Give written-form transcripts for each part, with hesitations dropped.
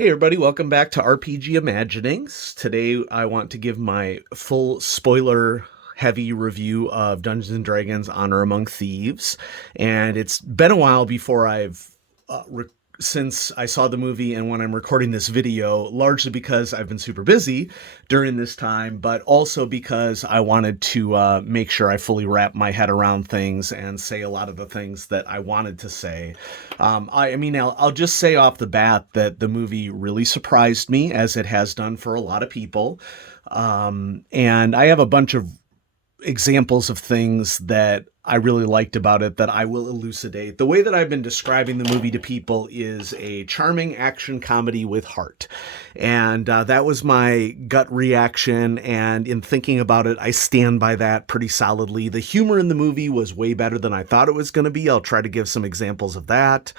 Hey everybody, welcome back to RPG Imaginings. Today I want to give my full spoiler heavy review of Dungeons and Dragons Honor Among Thieves. And it's been a while before since I saw the movie and when I'm recording this video, largely because I've been super busy during this time, but also because I wanted to make sure I fully wrap my head around things and say a lot of the things that I wanted to say. I'll just say off the bat that the movie really surprised me, as it has done for a lot of people. And I have a bunch of examples of things that I really liked about it that I will elucidate. The way that I've been describing the movie to people is a charming action comedy with heart. And that was my gut reaction. And in thinking about it, I stand by that pretty solidly. The humor in the movie was way better than I thought it was going to be. I'll try to give some examples of that.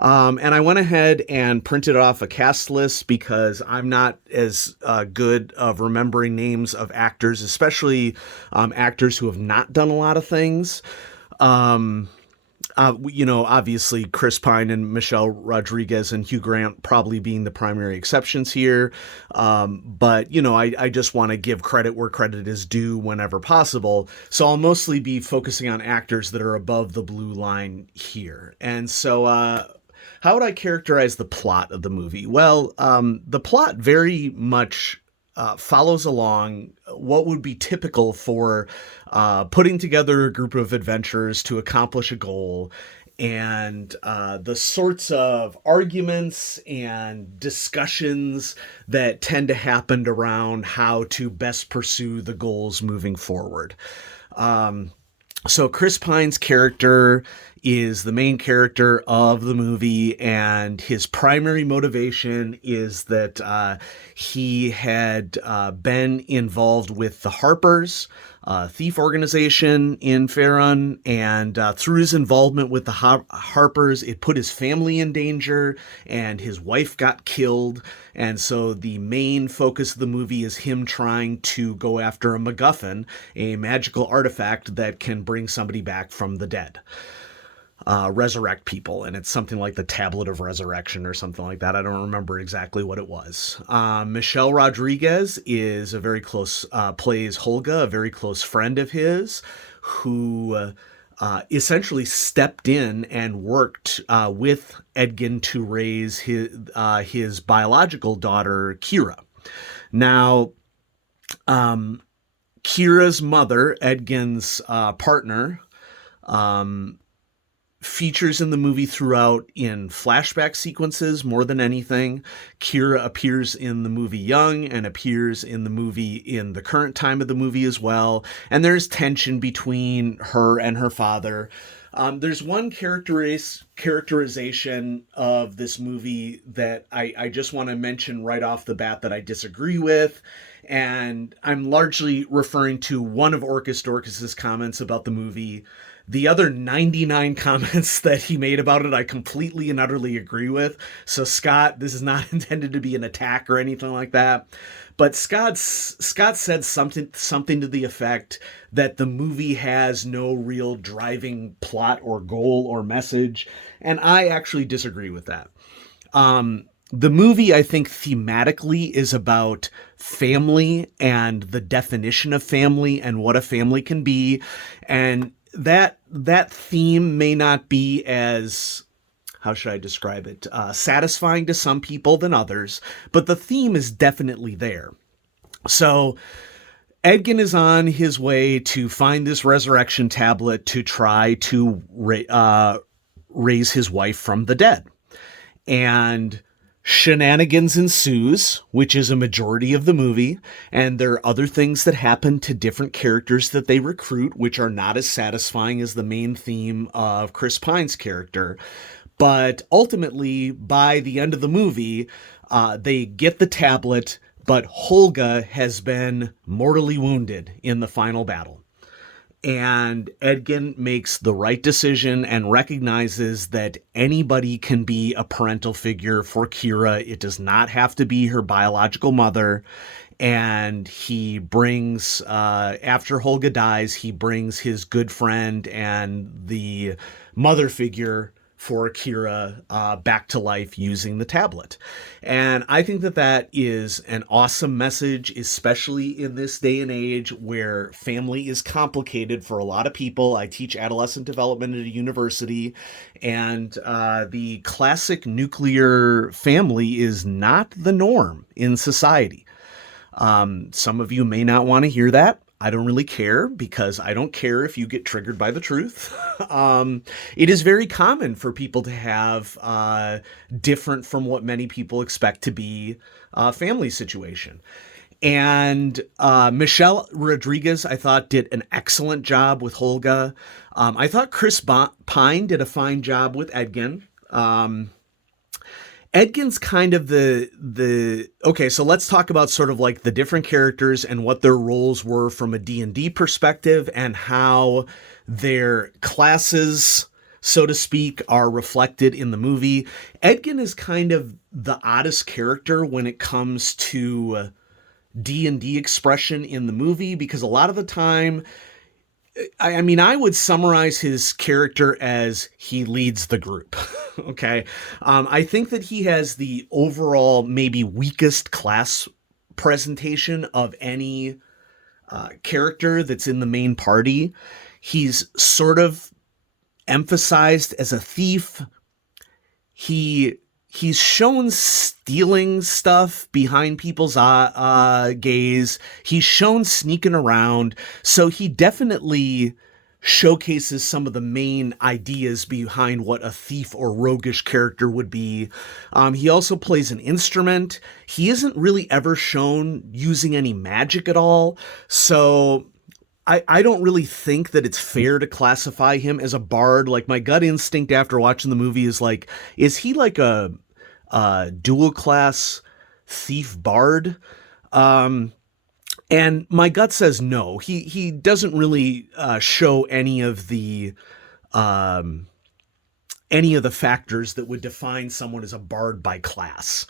And I went ahead and printed off a cast list because I'm not as good of remembering names of actors, especially actors who have not done a lot of things. Obviously Chris Pine and Michelle Rodriguez and Hugh Grant probably being the primary exceptions here. I just want to give credit where credit is due whenever possible. So I'll mostly be focusing on actors that are above the blue line here. And so, how would I characterize the plot of the movie? Well, the plot very much follows along what would be typical for putting together a group of adventurers to accomplish a goal, and the sorts of arguments and discussions that tend to happen around how to best pursue the goals moving forward. So Chris Pine's character is the main character of the movie, and his primary motivation is that he had been involved with the Harpers, thief organization in Faerun, and through his involvement with the Harpers, it put his family in danger, and his wife got killed. And so the main focus of the movie is him trying to go after a MacGuffin, a magical artifact that can bring somebody back from the dead. Resurrect people, and it's something like the Tablet of Resurrection or something like that. I don't remember exactly what it was. Michelle Rodriguez is a very close, plays Holga, a very close friend of his, who essentially stepped in and worked with Edgin to raise his biological daughter, Kira. Now, Kira's mother, Edgin's partner, features in the movie throughout in flashback sequences more than anything. Kira appears in the movie young and appears in the movie in the current time of the movie as well. And there's tension between her and her father. There's one characterization of this movie that I just want to mention right off the bat that I disagree with. And I'm largely referring to one of Orcus Dorcas's comments about the movie. The other 99 comments that he made about it, I completely and utterly agree with. So Scott, this is not intended to be an attack or anything like that. But Scott said something to the effect that the movie has no real driving plot or goal or message. And I actually disagree with that. The movie, I think, thematically is about family and the definition of family and what a family can be. And that theme may not be as, how should I describe it, satisfying to some people than others, but the theme is definitely there. So Edgin is on his way to find this resurrection tablet to try to raise his wife from the dead. And shenanigans ensues, which is a majority of the movie, and there are other things that happen to different characters that they recruit, which are not as satisfying as the main theme of Chris Pine's character. But ultimately, by the end of the movie, they get the tablet, but Holga has been mortally wounded in the final battle. And Edgin makes the right decision and recognizes that anybody can be a parental figure for Kira. It does not have to be her biological mother. And he brings, after Holga dies, he brings his good friend and the mother figure for Kira back to life using the tablet. And I think that that is an awesome message, especially in this day and age where family is complicated for a lot of people. I teach adolescent development at a university, and the classic nuclear family is not the norm in society. Some of you may not want to hear that. I don't really care, because I don't care if you get triggered by the truth. It is very common for people to have different from what many people expect to be a family situation. And Michelle Rodriguez, I thought, did an excellent job with Holga. I thought Chris Pine did a fine job with Edgin. Edgin's kind of okay, so let's talk about sort of like the different characters and what their roles were from a D&D perspective, and how their classes, so to speak, are reflected in the movie. Edgin is kind of the oddest character when it comes to D&D expression in the movie, because a lot of the time, I mean, I would summarize his character as he leads the group. Okay. I think that he has the overall maybe weakest class presentation of any character that's in the main party. He's sort of emphasized as a thief. He's shown stealing stuff behind people's gaze. He's shown sneaking around. So he definitely showcases some of the main ideas behind what a thief or roguish character would be. He also plays an instrument. He isn't really ever shown using any magic at all. So I don't really think that it's fair to classify him as a bard. Like, my gut instinct after watching the movie is like, is he like a dual class thief bard? And my gut says no. He doesn't really show any of the factors that would define someone as a bard by class.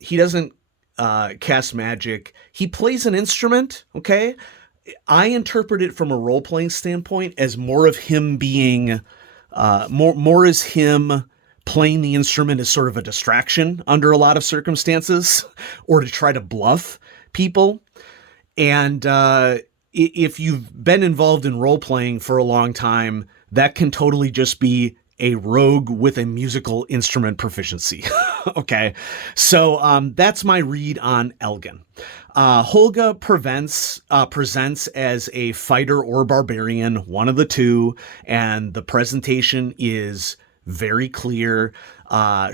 He doesn't cast magic. He plays an instrument. Okay. I interpret it from a role-playing standpoint as more of him being, more as him playing the instrument as sort of a distraction under a lot of circumstances, or to try to bluff people. And if you've been involved in role-playing for a long time, that can totally just be a rogue with a musical instrument proficiency. Okay, so that's my read on Elgin. Holga presents as a fighter or barbarian, one of the two, and the presentation is very clear.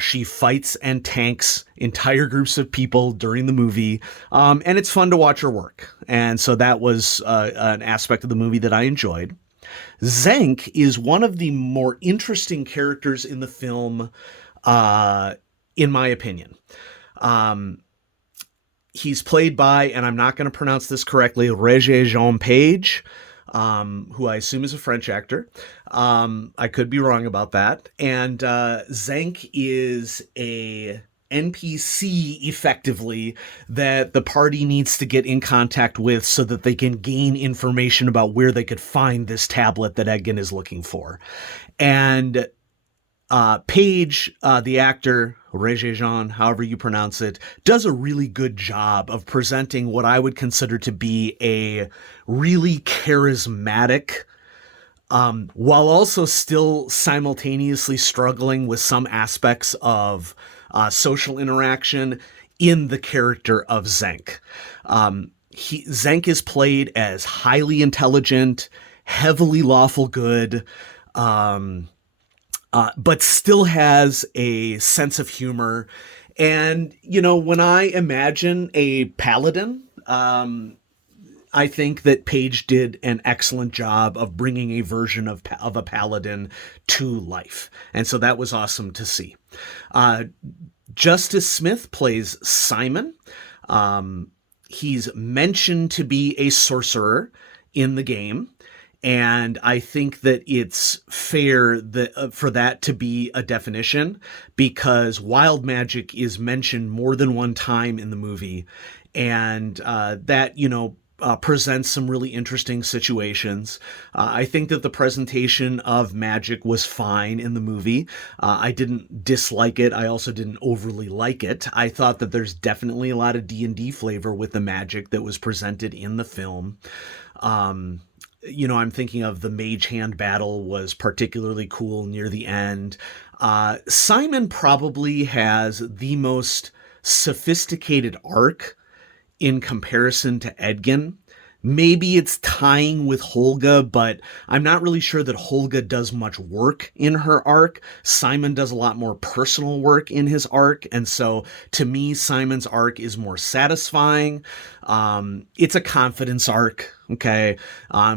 She fights and tanks entire groups of people during the movie, and it's fun to watch her work. And so that was an aspect of the movie that I enjoyed. Zank is one of the more interesting characters in the film, in my opinion. He's played by, and I'm not going to pronounce this correctly, Regé-Jean Page, who I assume is a French actor. I could be wrong about that. And Zank is a NPC, effectively, that the party needs to get in contact with so that they can gain information about where they could find this tablet that Edgin is looking for. And Page, the actor, Regé-Jean, however you pronounce it, does a really good job of presenting what I would consider to be a really charismatic, while also still simultaneously struggling with some aspects of social interaction in the character of Zank. Zank is played as highly intelligent, heavily lawful good, but still has a sense of humor. And, you know, when I imagine a paladin, I think that Page did an excellent job of bringing a version of a paladin to life. And so that was awesome to see. Justice Smith plays Simon. He's mentioned to be a sorcerer in the game. And I think that it's fair that, for that to be a definition, because wild magic is mentioned more than one time in the movie. And that, you know, presents some really interesting situations. I think that the presentation of magic was fine in the movie. I didn't dislike it. I also didn't overly like it. I thought that there's definitely a lot of D&D flavor with the magic that was presented in the film. I'm thinking of the mage hand battle was particularly cool near the end. Simon probably has the most sophisticated arc in comparison to Edgin. Maybe it's tying with Holga, but I'm not really sure that Holga does much work in her arc. Simon does a lot more personal work in his arc, and so to me, Simon's arc is more satisfying. It's a confidence arc, okay?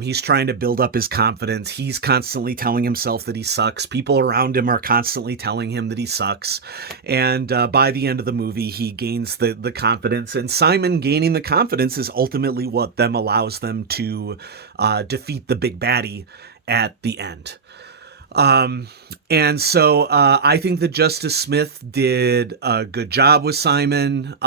He's trying to build up his confidence. He's constantly telling himself that he sucks. People around him are constantly telling him that he sucks. And by the end of the movie, he gains the confidence. And Simon gaining the confidence is ultimately what allows them to defeat the big baddie at the end. And so I think that Justice Smith did a good job with Simon.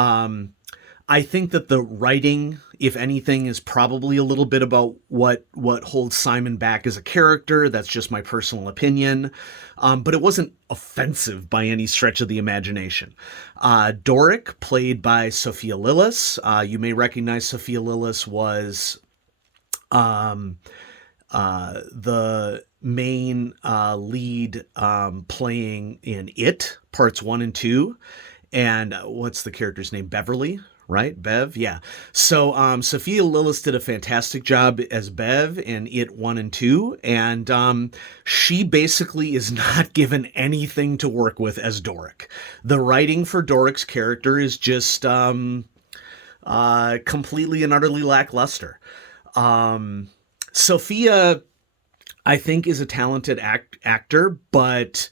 I think that the writing, if anything, is probably a little bit about what holds Simon back as a character. That's just my personal opinion. But it wasn't offensive by any stretch of the imagination. Doric, played by Sophia Lillis. You may recognize Sophia Lillis was the main lead playing in It, parts 1 and 2. And what's the character's name? Beverly? Right? Bev? Yeah. So Sophia Lillis did a fantastic job as Bev in It 1 and 2. And she basically is not given anything to work with as Doric. The writing for Doric's character is just completely and utterly lackluster. Sophia, I think, is a talented actor, but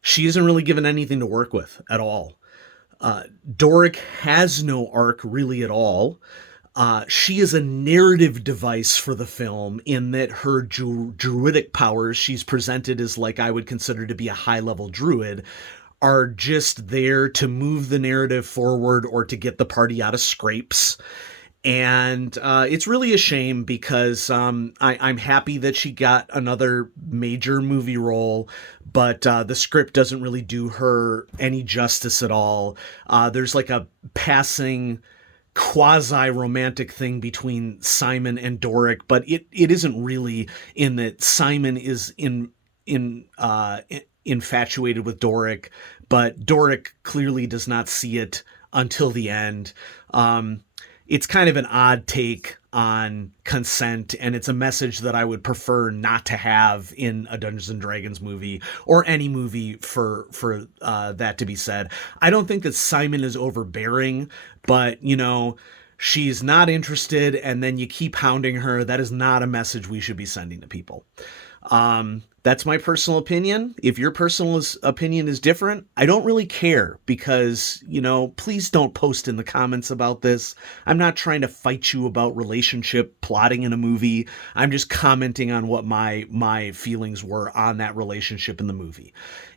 she isn't really given anything to work with at all. Doric has no arc really at all. She is a narrative device for the film in that her druidic powers, she's presented as like I would consider to be a high-level druid, are just there to move the narrative forward or to get the party out of scrapes. And it's really a shame because I'm happy that she got another major movie role, but the script doesn't really do her any justice at all. There's like a passing quasi-romantic thing between Simon and Doric, but it isn't really, in that Simon is infatuated with Doric, but Doric clearly does not see it until the end. It's kind of an odd take on consent, and it's a message that I would prefer not to have in a Dungeons and Dragons movie or any movie for that to be said. I don't think that Simon is overbearing, but, she's not interested, and then you keep hounding her. That is not a message we should be sending to people. That's my personal opinion. If your personal opinion is different, I don't really care because, please don't post in the comments about this. I'm not trying to fight you about relationship plotting in a movie. I'm just commenting on what my feelings were on that relationship in the movie.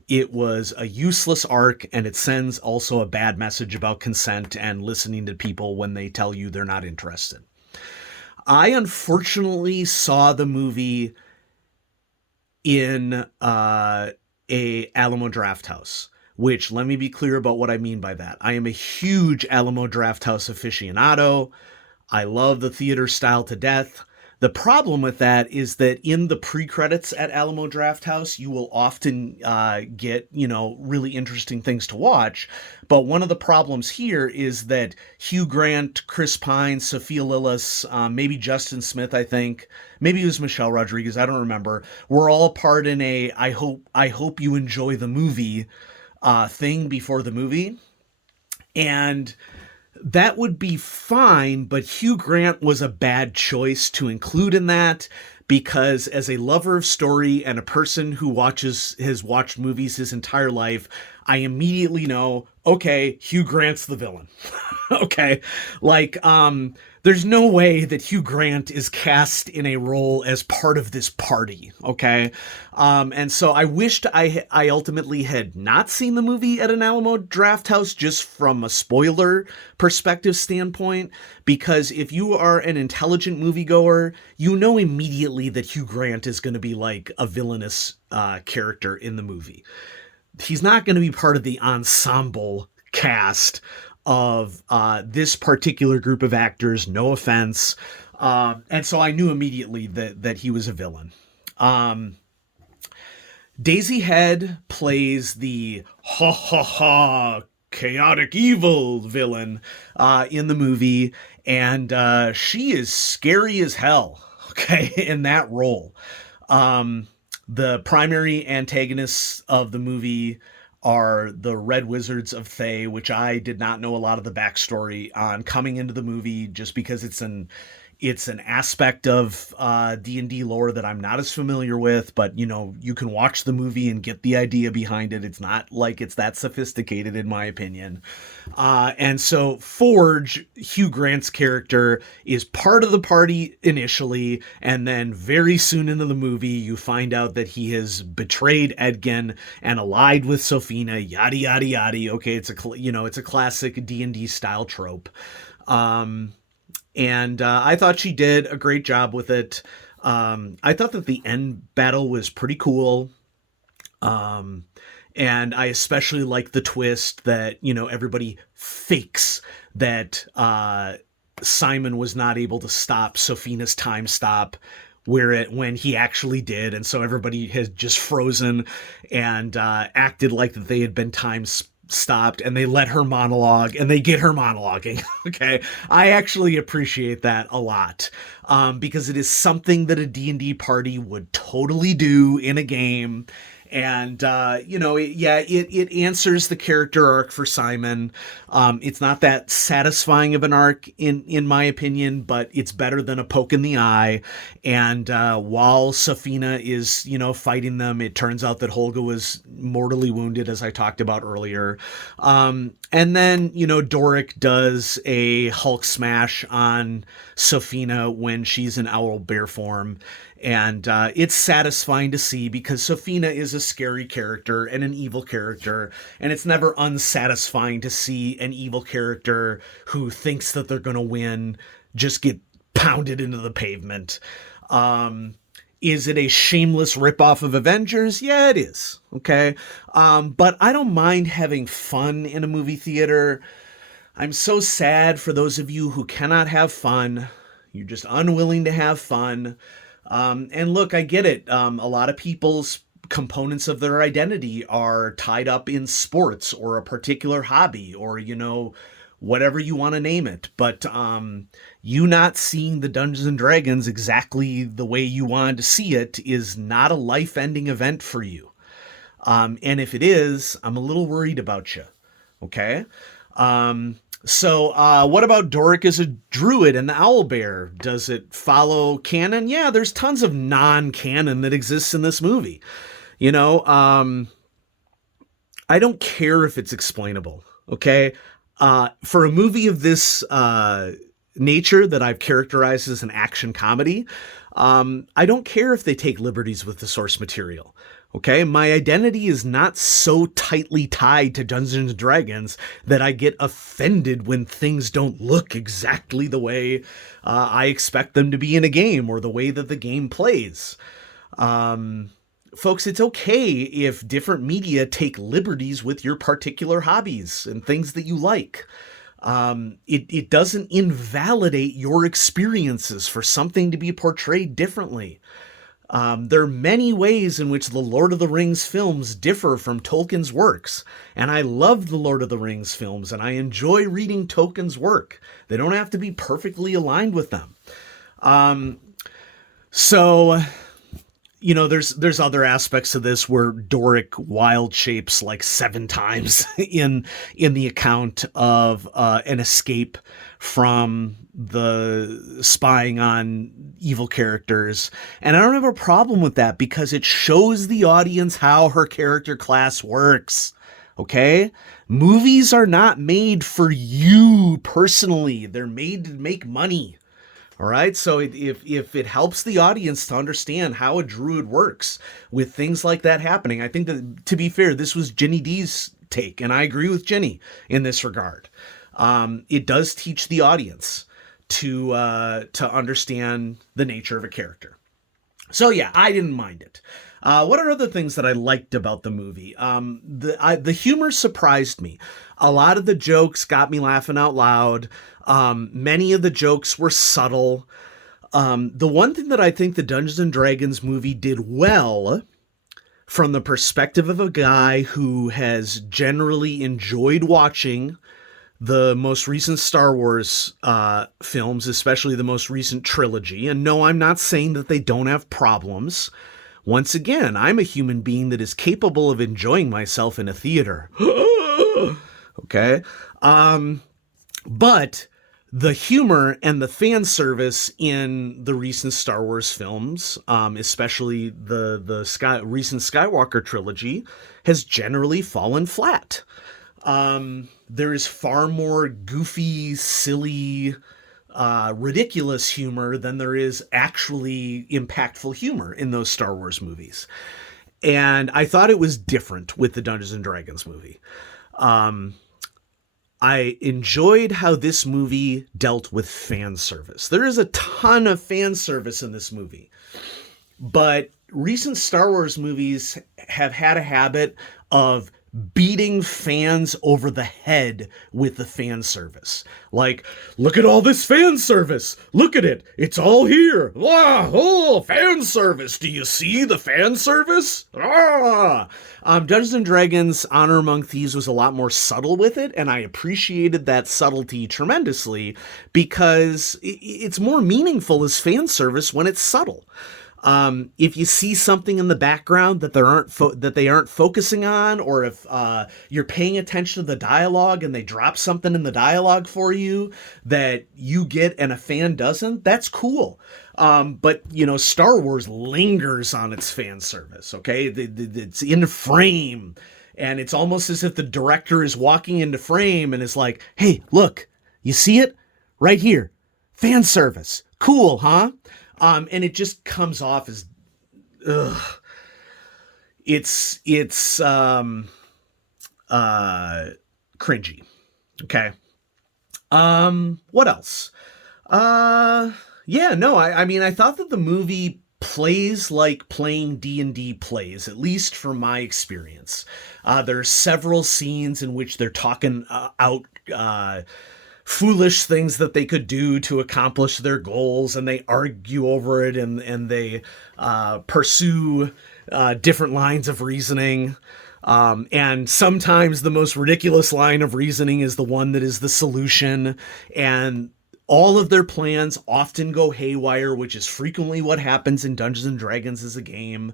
It was a useless arc, and it sends also a bad message about consent and listening to people when they tell you they're not interested. I unfortunately saw the movie in a Alamo Drafthouse, which, let me be clear about what I mean by that. I am a huge Alamo Drafthouse aficionado. I love the theater style to death. The problem with that is that in the pre-credits at Alamo Drafthouse, you will often get, really interesting things to watch. But one of the problems here is that Hugh Grant, Chris Pine, Sophia Lillis, maybe Justin Smith, I think, maybe it was Michelle Rodriguez, I don't remember, were all part in a I hope you enjoy the movie thing before the movie. And that would be fine, but Hugh Grant was a bad choice to include in that because as a lover of story and a person who has watched movies his entire life, I immediately know, okay, Hugh Grant's the villain. Okay. Like, there's no way that Hugh Grant is cast in a role as part of this party. Okay. And so I wished I ultimately had not seen the movie at an Alamo Draft House, just from a spoiler perspective standpoint, because if you are an intelligent moviegoer, you know immediately that Hugh Grant is going to be like a villainous character in the movie. He's not going to be part of the ensemble cast of this particular group of actors. No offense. And so I knew immediately that he was a villain. Daisy Head plays the ha ha ha chaotic evil villain in the movie, and she is scary as hell. Okay, in that role. The primary antagonists of the movie are the Red Wizards of Thay, which I did not know a lot of the backstory on coming into the movie, just because it's an aspect of D&D lore that I'm not as familiar with, but you can watch the movie and get the idea behind it. It's not like it's that sophisticated, in my opinion. And so Forge, Hugh Grant's character, is part of the party initially, and then very soon into the movie, you find out that he has betrayed Edgin and allied with Sophina, yada yada yada. Okay, it's a classic D&D style trope. And I thought she did a great job with it. I thought that the end battle was pretty cool. And I especially like the twist that, everybody fakes that Simon was not able to stop Sophina's time stop when he actually did. And so everybody has just frozen and acted like that they had been stopped, and they let her monologue, and they get her monologuing. Okay. I actually appreciate that a lot, because it is something that a D&D party would totally do in a game. And, it answers the character arc for Simon. It's not that satisfying of an arc in my opinion, but it's better than a poke in the eye. And, while Sophina is, fighting them, it turns out that Holga was mortally wounded, as I talked about earlier. And then, Doric does a Hulk smash on Sophina when she's in owl bear form. And it's satisfying to see, because Sophina is a scary character and an evil character, and it's never unsatisfying to see an evil character who thinks that they're going to win just get pounded into the pavement. Is it a shameless ripoff of Avengers? Yeah, it is. Okay. But I don't mind having fun in a movie theater. I'm so sad for those of you who cannot have fun. You're just unwilling to have fun. And look, I get it. A lot of people's components of their identity are tied up in sports or a particular hobby, or, whatever you want to name it. But you not seeing the Dungeons and Dragons exactly the way you wanted to see it is not a life-ending event for you. And if it is, I'm a little worried about you. Okay? So what about Doric as a druid and the owlbear? Does it follow canon? Yeah, there's tons of non-canon that exists in this movie. I don't care if it's explainable, okay? For a movie of this nature that I've characterized as an action comedy, I don't care if they take liberties with the source material. Okay, my identity is not so tightly tied to Dungeons and Dragons that I get offended when things don't look exactly the way I expect them to be in a game, or the way that the game plays. Folks, it's okay if different media take liberties with your particular hobbies and things that you like. It doesn't invalidate your experiences for something to be portrayed differently. There are many ways in which the Lord of the Rings films differ from Tolkien's works, and I love the Lord of the Rings films, and I enjoy reading Tolkien's work. They don't have to be perfectly aligned with them. There's other aspects of this where Doric wild shapes like 7 times in the account of an escape from the spying on evil characters. And I don't have a problem with that, because it shows the audience how her character class works. Okay? Movies are not made for you personally. They're made to make money. All right. So if it helps the audience to understand how a druid works with things like that happening, I think that, to be fair, this was Ginny D's take, and I agree with Ginny in this regard. It does teach the audience to understand the nature of a character. So yeah, I didn't mind it. What are other things that I liked about the movie? The humor surprised me. A lot of the jokes got me laughing out loud. Many of the jokes were subtle. The one thing that I think the Dungeons and Dragons movie did well, from the perspective of a guy who has generally enjoyed watching the most recent Star Wars films, especially the most recent trilogy, and no, I'm not saying that they don't have problems. Once again, I'm a human being that is capable of enjoying myself in a theater. Okay? But the humor and the fan service in the recent Star Wars films, especially the recent Skywalker trilogy, has generally fallen flat. There is far more goofy, silly, ridiculous humor than there is actually impactful humor in those Star Wars movies. And I thought it was different with the Dungeons and Dragons movie. I enjoyed how this movie dealt with fan service. There is a ton of fan service in this movie, but recent Star Wars movies have had a habit of beating fans over the head with the fan service. Like, look at all this fan service. Look at it. It's all here. Ah, oh, fan service. Do you see the fan service? Ah. Dungeons and Dragons Honor Among Thieves was a lot more subtle with it, and I appreciated that subtlety tremendously because it's more meaningful as fan service when it's subtle. If you see something in the background that they aren't focusing on, or if you're paying attention to the dialogue and they drop something in the dialogue for you that you get and a fan doesn't, that's cool. But Star Wars lingers on its fan service. Okay, it's in frame, and it's almost as if the director is walking into frame and is like, "Hey, look, you see it right here, fan service, cool, huh?" And it just comes off as, it's cringy. Okay. What else? I thought that the movie plays like playing D&D plays, at least from my experience. There's several scenes in which they're talking out foolish things that they could do to accomplish their goals, and they argue over it, and they pursue different lines of reasoning. And sometimes the most ridiculous line of reasoning is the one that is the solution, and all of their plans often go haywire, which is frequently what happens in Dungeons and Dragons as a game.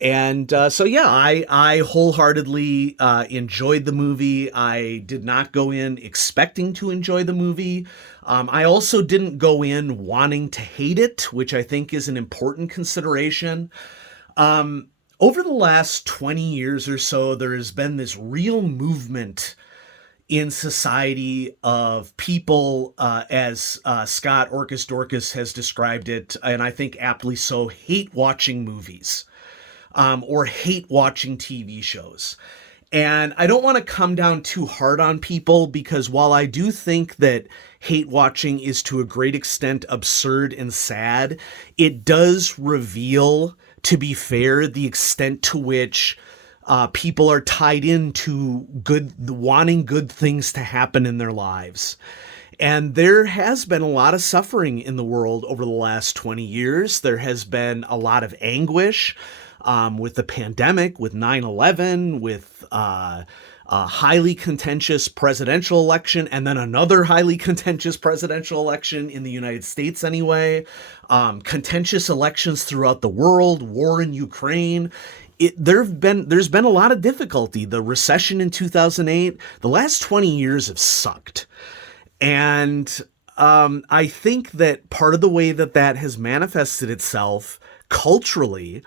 And I wholeheartedly enjoyed the movie. I did not go in expecting to enjoy the movie. I also didn't go in wanting to hate it, which I think is an important consideration. Over the last 20 years or so, there has been this real movement in society of people, as Scott Orcus Dorcas has described it, and I think aptly so, hate watching movies. Or hate watching TV shows. And I don't want to come down too hard on people, because while I do think that hate watching is to a great extent absurd and sad, it does reveal, to be fair, the extent to which people are tied into wanting good things to happen in their lives. And there has been a lot of suffering in the world over the last 20 years. There has been a lot of anguish. With the pandemic, with 9/11, with a highly contentious presidential election, and then another highly contentious presidential election in the United States anyway, contentious elections throughout the world, war in Ukraine. There's been a lot of difficulty. The recession in 2008, the last 20 years have sucked. And I think that part of the way that has manifested itself culturally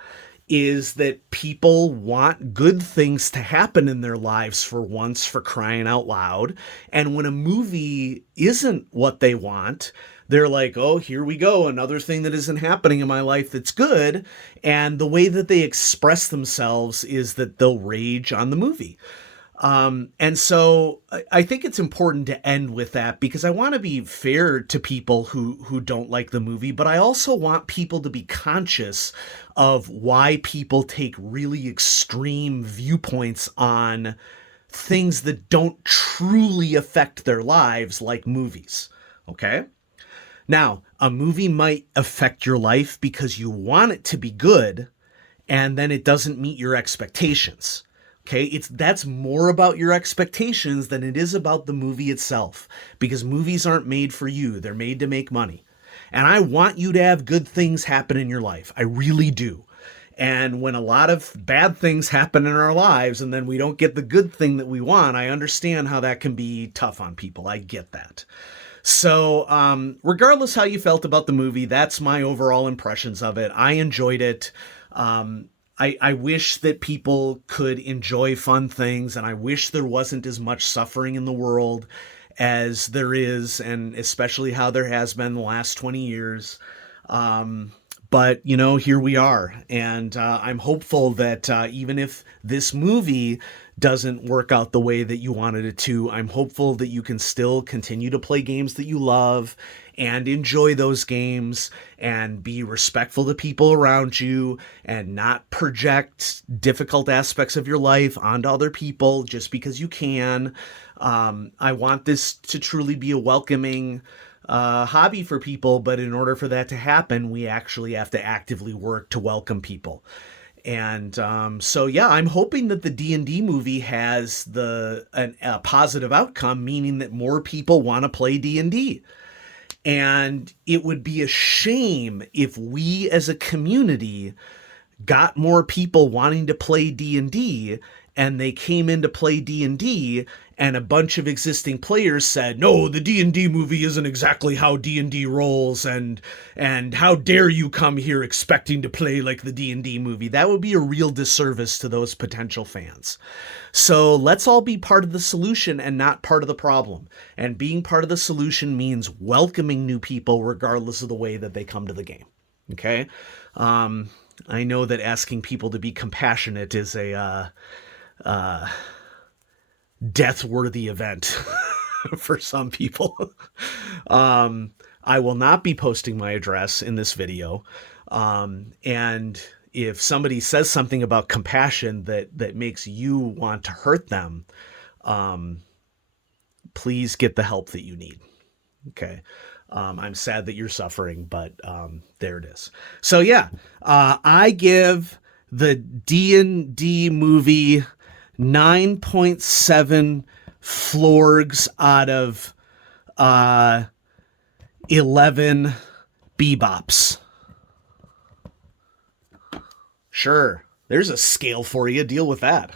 is that people want good things to happen in their lives for once, for crying out loud. And when a movie isn't what they want, they're like, oh, here we go, another thing that isn't happening in my life that's good. And the way that they express themselves is that they'll rage on the movie. And so I think it's important to end with that, because I want to be fair to people who don't like the movie, but I also want people to be conscious of why people take really extreme viewpoints on things that don't truly affect their lives, like movies. Okay? Now, a movie might affect your life because you want it to be good, and then it doesn't meet your expectations. Okay, that's more about your expectations than it is about the movie itself, because movies aren't made for you. They're made to make money. And I want you to have good things happen in your life. I really do. And when a lot of bad things happen in our lives and then we don't get the good thing that we want, I understand how that can be tough on people. I get that. So regardless how you felt about the movie, that's my overall impressions of it. I enjoyed it. I wish that people could enjoy fun things, and I wish there wasn't as much suffering in the world as there is, and especially how there has been the last 20 years. But, here we are, and I'm hopeful that even if this movie doesn't work out the way that you wanted it to, I'm hopeful that you can still continue to play games that you love and enjoy those games and be respectful to people around you and not project difficult aspects of your life onto other people just because you can. I want this to truly be a welcoming hobby for people, but in order for that to happen, we actually have to actively work to welcome people. And so, yeah, I'm hoping that the D&D movie has a positive outcome, meaning that more people want to play D&D. And it would be a shame if we as a community got more people wanting to play D&D and they came in to play D&D and a bunch of existing players said, no, the D&D movie isn't exactly how D&D rolls, and how dare you come here expecting to play like the D&D movie. That would be a real disservice to those potential fans. So let's all be part of the solution and not part of the problem. And being part of the solution means welcoming new people regardless of the way that they come to the game. Okay? I know that asking people to be compassionate is a death-worthy event for some people. I will not be posting my address in this video. And if somebody says something about compassion that makes you want to hurt them, please get the help that you need. Okay. I'm sad that you're suffering, but there it is. So yeah, I give the D&D movie 9.7 florgs out of 11 bebops. Sure, there's a scale for you. Deal with that.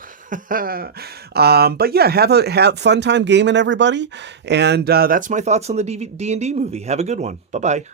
But yeah, have fun time gaming, everybody. And that's my thoughts on the D&D movie. Have a good one. Bye-bye.